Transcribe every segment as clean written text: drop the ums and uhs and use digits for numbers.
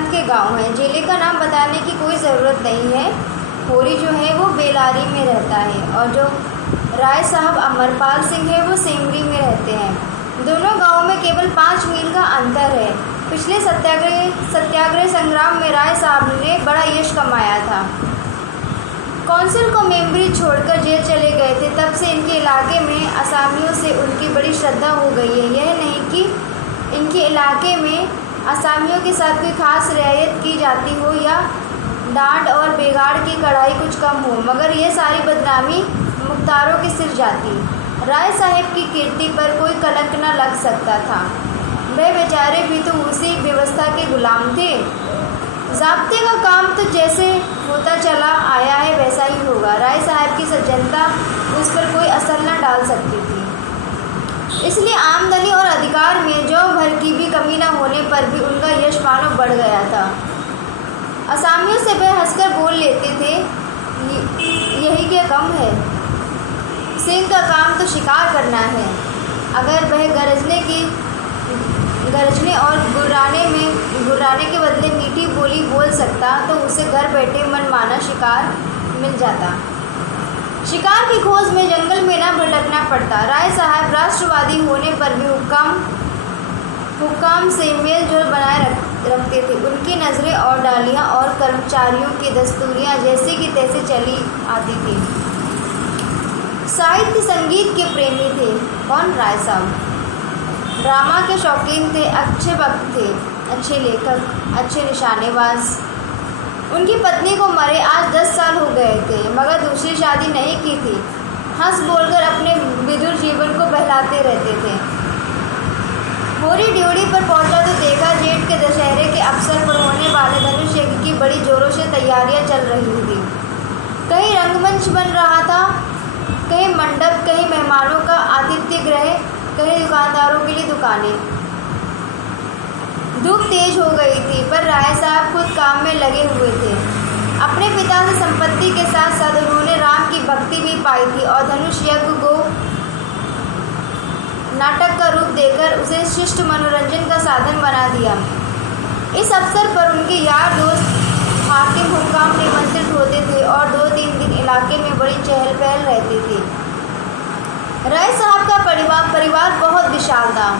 प्रांत के गांव हैं। जिले का नाम बताने की कोई ज़रूरत नहीं है। होरी जो है वो बेलारी में रहता है और जो राय साहब अमरपाल सिंह है वो सेमरी में रहते हैं। दोनों गांवों में केवल 5 मील का अंतर है। पिछले सत्याग्रह संग्राम में राय साहब ने बड़ा यश कमाया था। कौंसिल को मेम्बरी छोड़कर जेल चले गए थे, तब से इनके इलाके में असामियों से उनकी बड़ी श्रद्धा हो गई है। यह नहीं कि इनके इलाके में असामियों के साथ कोई खास रियायत की जाती हो या डांट और बेगाड़ की कढ़ाई कुछ कम हो, मगर यह सारी बदनामी मुख्तारों के सिर जाती। राय साहब की कीर्ति पर कोई कलंक न लग सकता था। वह बेचारे भी तो उसी व्यवस्था के गुलाम थे। ज़ाब्ते का काम तो जैसे होता चला आया है वैसा ही होगा। राय साहब की सज्जनता उस पर कोई असर न डाल सकती थी। इसलिए आमदनी और अधिकार में जौ भर की भी कमी न होने पर भी उनका यश मानो बढ़ गया था। असामियों से वह हंसकर बोल लेते थे, यही क्या कम है, सिंह का काम तो शिकार करना है। अगर वह गरजने और गुर्राने के बदले मीठी बोली बोल सकता तो उसे घर बैठे मनमाना शिकार मिल जाता। शिकार की खोज में जंगल में न भटकना पड़ता। राय साहब राष्ट्रवादी होने पर भी हुक्काम से मेल जोल बनाए रखते थे। उनकी नज़रें और डालियाँ और कर्मचारियों की दस्तूरियाँ जैसे कि तैसे चली आती थी। साहित्य संगीत के प्रेमी थे। कौन? राय साहब। ड्रामा के शौकीन थे, अच्छे वक्त थे, अच्छे लेखक, अच्छे निशानेबाज। उनकी पत्नी को मरे आज 10 साल हो गए थे, मगर दूसरी शादी नहीं की थी। हंस बोलकर अपने विधुर जीवन को बहलाते रहते थे। होरी ड्योढ़ी पर पहुंचा तो देखा जेठ के दशहरे के अवसर पर होने वाले धनुष यज्ञ की बड़ी जोरों से तैयारियां चल रही थी। कहीं रंगमंच बन रहा था, कहीं मंडप, कहीं मेहमानों का आतिथ्य गृह, कहीं दुकानदारों के लिए दुकानें। धूप तेज हो गई थी, पर राय साहब खुद काम में लगे हुए थे। अपने पिता से संपत्ति के साथ साथ उन्होंने राम की भक्ति भी पाई थी और धनुष यज्ञ को नाटक का रूप देकर उसे शिष्ट मनोरंजन का साधन बना दिया। इस अवसर पर उनके यार दोस्त हाकिम हुक्काम निमंत्रित होते थे और 2-3 दिन इलाके में बड़ी चहल पहल रहती थी। राय साहब का परिवार बहुत विशाल था।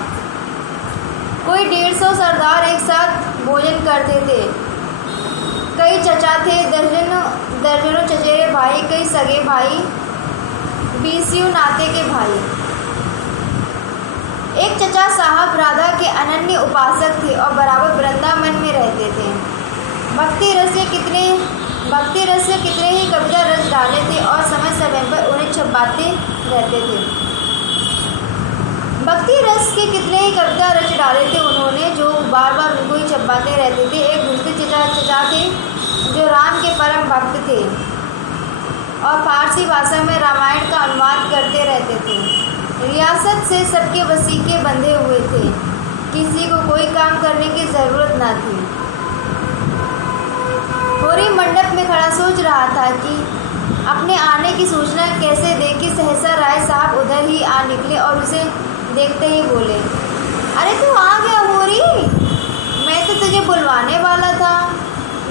कोई 150 सरदार एक साथ भोजन करते थे। कई चचा थे, दर्जनों चचेरे भाई, कई सगे भाई, 20 नाते के भाई। एक चचा साहब राधा के अनन्य उपासक थे और बराबर वृंदावन में रहते थे। भक्ति रस से कितने ही कविता रच डाले थे और समय समय पर उन्हें छपाते रहते थे। भक्ति रस के कितने ही कविता रच डाले थे उन्होंने, जो बार बार उनको ही छपाते रहते थे। एक दूसरे चचा थे जो राम के परम भक्त थे और फारसी भाषा में रामायण का अनुवाद करते रहते थे। रियासत से सबके वसीके बंधे हुए थे, किसी को कोई काम करने की ज़रूरत ना थी। होरी मंडप में खड़ा सोच रहा था कि अपने आने की सूचना कैसे दे कि सहसा राय साहब उधर ही आ निकले और उसे देखते ही बोले, अरे तू आ गया होरी, मैं तो तुझे बुलवाने वाला था।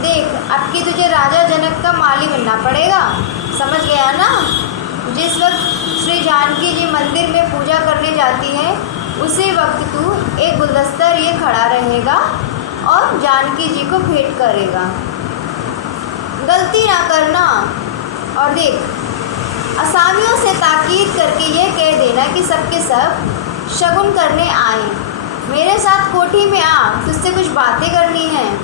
देख, अब की तुझे राजा जनक का माली बनना पड़ेगा, समझ गया ना। जिस वक्त श्री जानकी जी मंदिर में पूजा करने जाती है, उसी वक्त तू एक गुलदस्ता लिए खड़ा रहेगा और जानकी जी को भेंट करेगा। गलती ना करना। और देख, असामियों से ताकीद करके यह कह देना कि सबके सब शगुन करने आए। मेरे साथ कोठी में आ, तुझसे कुछ बातें करनी है।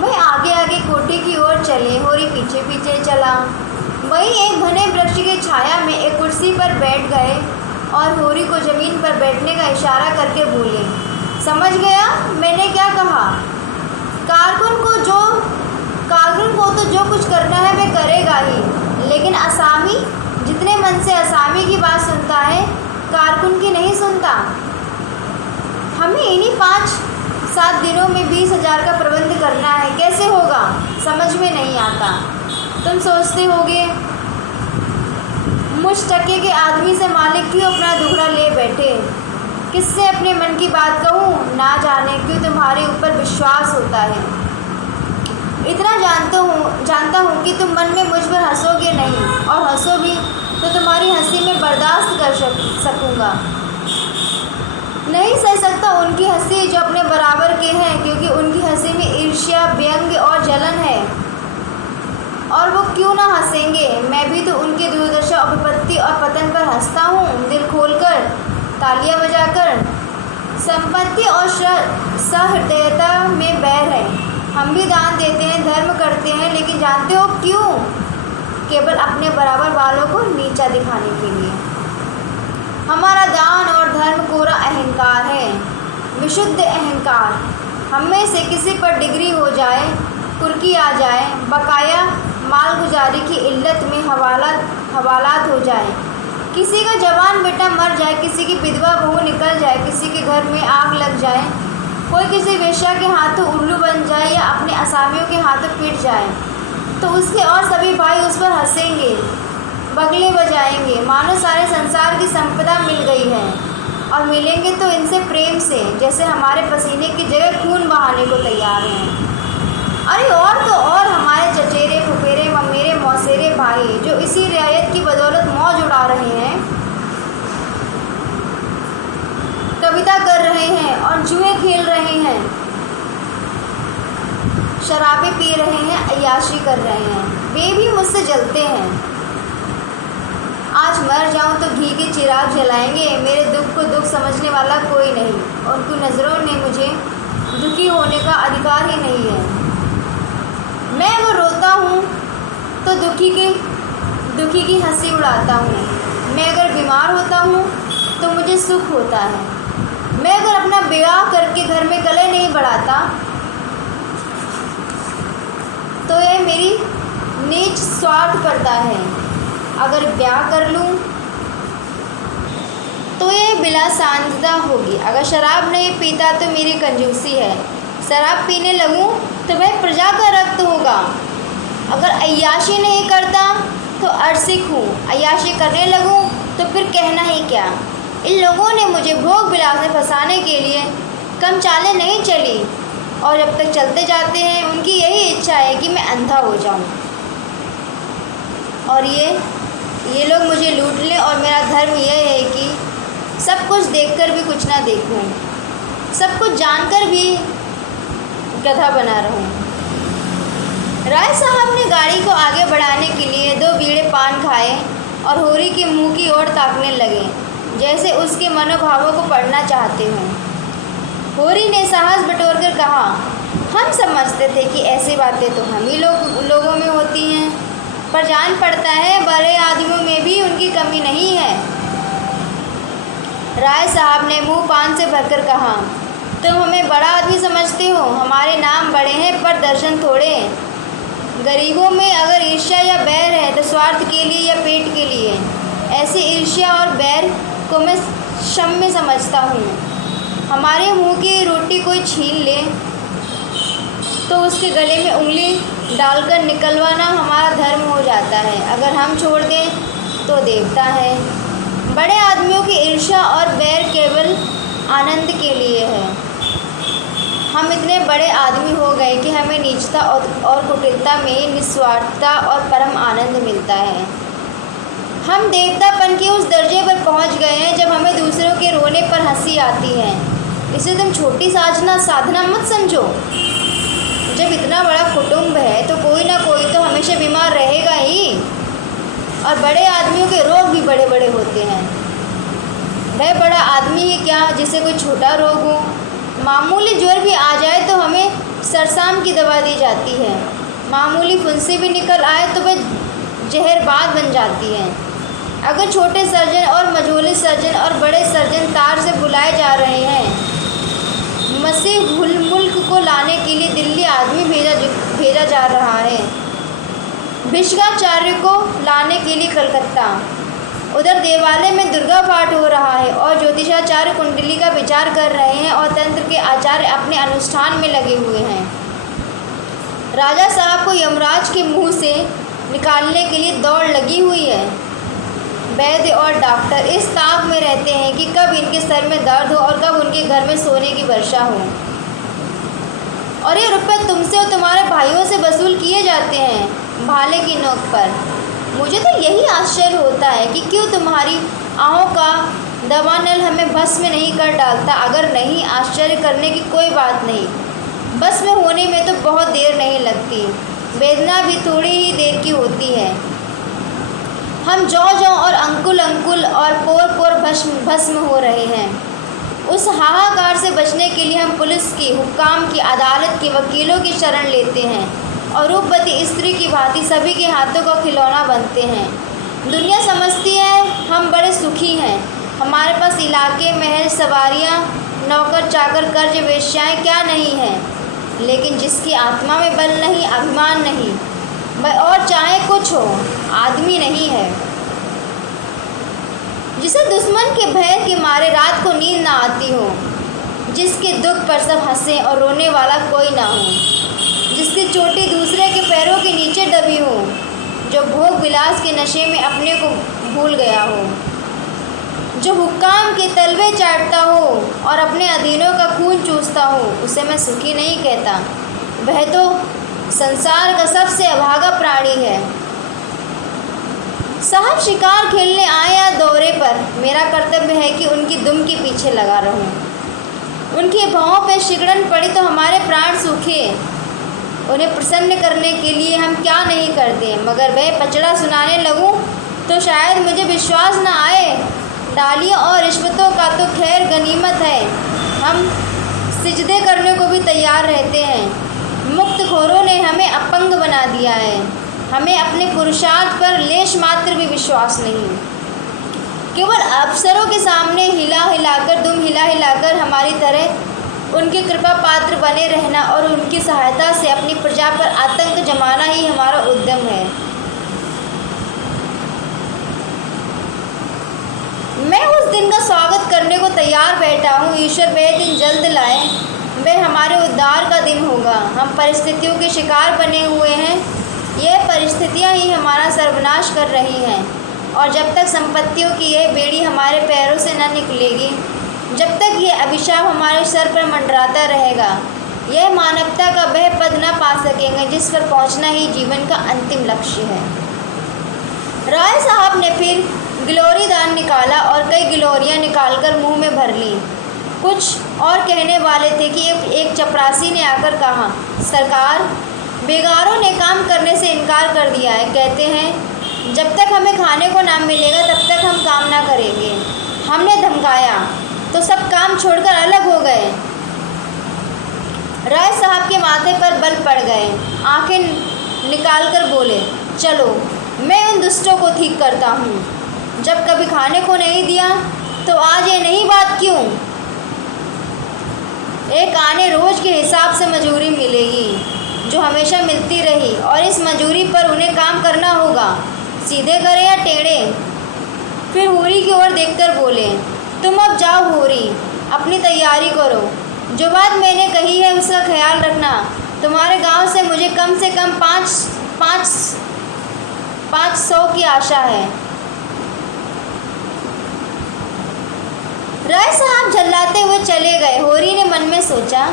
वह आगे आगे कोठी की ओर चले, होरी पीछे पीछे चला। वहीं एक घने वृक्ष की छाया में एक कुर्सी पर बैठ गए और होरी को ज़मीन पर बैठने का इशारा करके बोले, समझ गया मैंने क्या कहा? कारकुन को तो जो कुछ करना है वह करेगा ही, लेकिन असामी जितने मन से असामी की बात सुनता है, कारकुन की नहीं सुनता। हमें इन्हीं 5-7 दिनों में 20,000 का प्रबंध करना है। कैसे होगा समझ में नहीं आता। तुम सोचते होगे मुझ टके के आदमी से मालिक क्यों अपना दुखड़ा ले बैठे। किससे अपने मन की बात कहूँ, ना जाने क्यों तुम्हारे ऊपर विश्वास होता है। इतना जानता हूँ कि तुम मन में मुझ पर हंसोगे नहीं, और हंसो भी तो तुम्हारी हंसी में बर्दाश्त कर सकूँगा। नहीं सह सकता उनकी हंसी जो अपने बराबर के हैं, क्योंकि उनकी हंसी में ईर्ष्या, व्यंग्य और जलन है। और वो क्यों ना हंसेंगे, मैं भी तो उनके दुर्दशा और विपत्ति और पतन पर हंसता हूँ, दिल खोलकर, तालियां बजाकर। संपत्ति और सहृदयता में बैर है। हम भी दान देते हैं, धर्म करते हैं, लेकिन जानते हो क्यों? केवल अपने बराबर वालों को नीचा दिखाने के लिए। हमारा दान और धर्म कोरा अहंकार है, विशुद्ध अहंकार। हम में से किसी पर डिग्री हो जाए, कुर्की आ जाए, बकाया मालगुजारी की इल्लत में हवालात हो जाए, किसी का जवान बेटा मर जाए, किसी की विधवा बहू निकल जाए, किसी के घर में आग लग जाए, कोई किसी वेश्या के हाथों उल्लू बन जाए या अपने असामियों के हाथों पिट जाए, तो उसके और सभी भाई उस पर हंसेंगे, बगले बजाएंगे, मानो सारे संसार की संपदा मिल गई है। और मिलेंगे तो इनसे प्रेम से, जैसे हमारे पसीने की जगह खून बहाने को तैयार हैं। अरे और तो और हमारे चचेरे, फुफेरे, ममेरे, मौसेरे भाई जो इसी रियायत की बदौलत मौज उड़ा रहे हैं, कविता कर रहे हैं और जुए खेल रहे हैं, शराबें पी रहे हैं, अय्याशी कर रहे हैं, वे भी मुझसे जलते हैं। आज मर जाऊं तो घी के चिराग जलाएंगे, मेरे दुख को दुख समझने वाला कोई नहीं। उनकी नज़रों ने मुझे दुखी होने का अधिकार ही नहीं है। मैं वो रोता हूँ तो दुखी की हंसी उड़ाता हूँ। मैं अगर बीमार होता हूँ तो मुझे सुख होता है। मैं अगर अपना विवाह करके घर में कलह नहीं बढ़ाता तो यह मेरी नीच स्वार्थ करता है। अगर ब्याह कर लूँ तो ये बिला शांतता होगी। अगर शराब नहीं पीता तो मेरी कंजूसी है। शराब पीने लगूँ तो वह प्रजा का रक्त होगा। अगर अय्याशी नहीं करता तो अरसिक हूँ। अय्याशी करने लगूँ तो फिर कहना ही क्या। इन लोगों ने मुझे भोग विलास में फंसाने के लिए कम चालें नहीं चली, और जब तक चलते जाते हैं उनकी यही इच्छा है कि मैं अंधा हो जाऊँ और ये लोग मुझे लूट लें। और मेरा धर्म यह है कि सब कुछ देखकर भी कुछ ना देखूं, सब कुछ जानकर भी गधा बना रहूं। राय साहब ने गाड़ी को आगे बढ़ाने के लिए 2 बीड़े पान खाए और होरी के मुंह की ओर ताकने लगे, जैसे उसके मनोभावों को पढ़ना चाहते हों। होरी ने साहस बटोरकर कहा, हम समझते थे कि ऐसी बातें तो हम ही लोगों में होती हैं, पर जान पड़ता है बड़े आदमियों में भी उनकी कमी नहीं है। राय साहब ने मुंह पान से भरकर कहा, तुम हमें बड़ा आदमी समझते हो। हमारे नाम बड़े हैं पर दर्शन थोड़े। गरीबों में अगर ईर्ष्या या बैर है तो स्वार्थ के लिए या पेट के लिए। ऐसी ईर्ष्या और बैर को मैं क्षम्य समझता हूँ। हमारे मुंह की रोटी कोई छीन ले तो उसके गले में उंगली डालकर निकलवाना हमारा धर्म हो जाता है। अगर हम छोड़ दें तो देवता है। बड़े आदमियों की ईर्ष्या और बैर केवल आनंद के लिए है। हम इतने बड़े आदमी हो गए कि हमें नीचता और कुटिलता में निस्वार्थता और परम आनंद मिलता है। हम देवतापन के उस दर्जे पर पहुंच गए हैं जब हमें दूसरों के रोने पर हंसी आती है। इसे तुम छोटी साधना मत समझो। जब इतना बड़ा कुटुंब है तो कोई ना कोई तो हमेशा बीमार रहेगा ही, और बड़े आदमियों के रोग भी बड़े बड़े होते हैं। वह बड़ा आदमी ही क्या जिसे कोई छोटा रोग हो। मामूली ज्वर भी आ जाए तो हमें सरसाम की दवा दी जाती है। मामूली फुंसी भी निकल आए तो वह जहरबाद बन जाती है। अगर छोटे सर्जन और मझोले सर्जन और बड़े सर्जन तार से बुलाए जा रहे हैं, मसीह मुल्क को लाने के लिए दिल्ली आदमी भेजा जा रहा है, भिषगाचार्य को लाने के लिए कलकत्ता, उधर देवालय में दुर्गा पाठ हो रहा है और ज्योतिषाचार्य कुंडली का विचार कर रहे हैं और तंत्र के आचार्य अपने अनुष्ठान में लगे हुए हैं। राजा साहब को यमराज के मुंह से निकालने के लिए दौड़ लगी हुई है। वैद्य और डॉक्टर इस ताक में रहते हैं कि कब इनके सर में दर्द हो और कब उनके घर में सोने की वर्षा हो। और ये रुपए तुमसे और तुम्हारे भाइयों से वसूल किए जाते हैं भाले की नोक पर। मुझे तो यही आश्चर्य होता है कि क्यों तुम्हारी आहों का दवानल हमें बस में नहीं कर डालता। अगर नहीं, आश्चर्य करने की कोई बात नहीं। बस में होने में तो बहुत देर नहीं लगती, वेदना भी थोड़ी ही देर की होती है। हम जौ जौ और अंकुल अंकुल और पोर पोर भस्म हो रहे हैं। उस हाहाकार से बचने के लिए हम पुलिस की, हुक्काम की, अदालत के वकीलों की शरण लेते हैं और रूपवती स्त्री की भांति सभी के हाथों का खिलौना बनते हैं। दुनिया समझती है हम बड़े सुखी हैं। हमारे पास इलाके, महल, सवारियाँ, नौकर चाकर, कर्ज, वेश्याएँ क्या नहीं हैं। लेकिन जिसकी आत्मा में बल नहीं, अभिमान नहीं, वह और चाहे कुछ हो, आदमी नहीं है। जिसे दुश्मन के भय के मारे रात को नींद ना आती हो, जिसके दुख पर सब हंसें और रोने वाला कोई ना हो, जिसकी चोटी दूसरे के पैरों के नीचे दबी हो, जो भोग विलास के नशे में अपने को भूल गया हो, जो हुक्काम के तलवे चाटता हो और अपने अधीनों का खून चूसता हो, उसे मैं सुखी नहीं कहता। वह तो संसार का सबसे अभागा प्राणी है। साहब शिकार खेलने आए या दौरे पर, मेरा कर्तव्य है कि उनकी दुम के पीछे लगा रहूं। उनके भावों पे शिकड़न पड़ी तो हमारे प्राण सूखे। उन्हें प्रसन्न करने के लिए हम क्या नहीं करते, मगर वह पचड़ा सुनाने लगूं तो शायद मुझे विश्वास न आए। डालियों और रिश्वतों का तो खैर गनीमत है, हम सिजदे करने को भी तैयार रहते हैं। मुक्तखोरों ने हमें अपंग बना दिया है। हमें अपने पुरुषार्थ पर लेश मात्र भी विश्वास नहीं। केवल अफसरों के सामने हिला हिलाकर, दुम हिला हिलाकर हमारी तरह उनके कृपा पात्र बने रहना और उनकी सहायता से अपनी प्रजा पर आतंक जमाना ही हमारा उद्यम है। मैं उस दिन का स्वागत करने को तैयार बैठा हूँ। ईश्वर वह दिन जल्द लाए, वह हमारे उद्धार का दिन होगा। हम परिस्थितियों के शिकार बने हुए हैं। यह परिस्थितियाँ ही हमारा सर्वनाश कर रही हैं और जब तक संपत्तियों की यह बेड़ी हमारे पैरों से न निकलेगी, जब तक यह अभिशाप हमारे सर पर मंडराता रहेगा, यह मानवता का वह पद न पा सकेंगे जिस पर पहुंचना ही जीवन का अंतिम लक्ष्य है। राय साहब ने फिर गिलोरी दान निकाला और कई गिलोरियाँ निकालकर मुंह में भर लीं। कुछ और कहने वाले थे कि एक चपरासी ने आकर कहा, सरकार, बेगारों ने काम करने से इनकार कर दिया है। कहते हैं जब तक हमें खाने को ना मिलेगा तब तक हम काम ना करेंगे। हमने धमकाया तो सब काम छोड़कर अलग हो गए। राय साहब के माथे पर बल पड़ गए। आंखें निकालकर बोले, चलो मैं उन दुष्टों को ठीक करता हूँ। जब कभी खाने को नहीं दिया तो आज ये नहीं बात क्यों? एक आने रोज के हिसाब से मजूरी मिलेगी जो हमेशा मिलती रही और इस मजूरी पर उन्हें काम करना होगा, सीधे करें या टेढ़े। फिर होरी की ओर देखकर बोले, तुम अब जाओ होरी, अपनी तैयारी करो। जो बात मैंने कही है उसका ख्याल रखना। तुम्हारे गांव से मुझे कम से कम 500 की आशा है। राय साहब झल्लाते हुए चले गए। होरी ने मन में सोचा,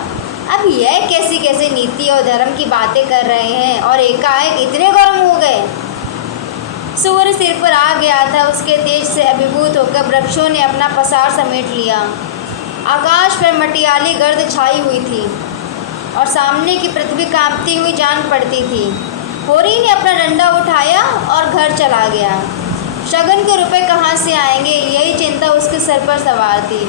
अब यह कैसी कैसी नीति और धर्म की बातें कर रहे हैं और एकाएक इतने गर्म हो गए। सूर्य सिर पर आ गया था। उसके तेज से अभिभूत होकर वृक्षों ने अपना पसार समेट लिया। आकाश पर मटियाली गर्द छाई हुई थी और सामने की पृथ्वी कांपती हुई जान पड़ती थी। होरी ने अपना डंडा उठाया और घर चला गया। शगन के रुपए कहाँ से आएंगे, यही चिंता उसके सर पर सवार थी।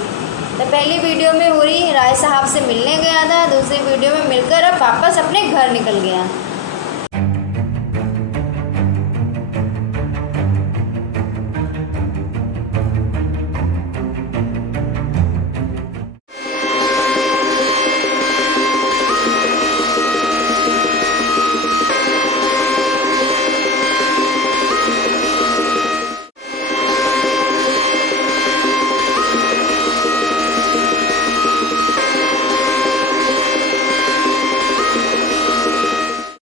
तो पहली वीडियो में होरी राय साहब से मिलने गया था, दूसरी वीडियो में मिलकर अब वापस अपने घर निकल गया।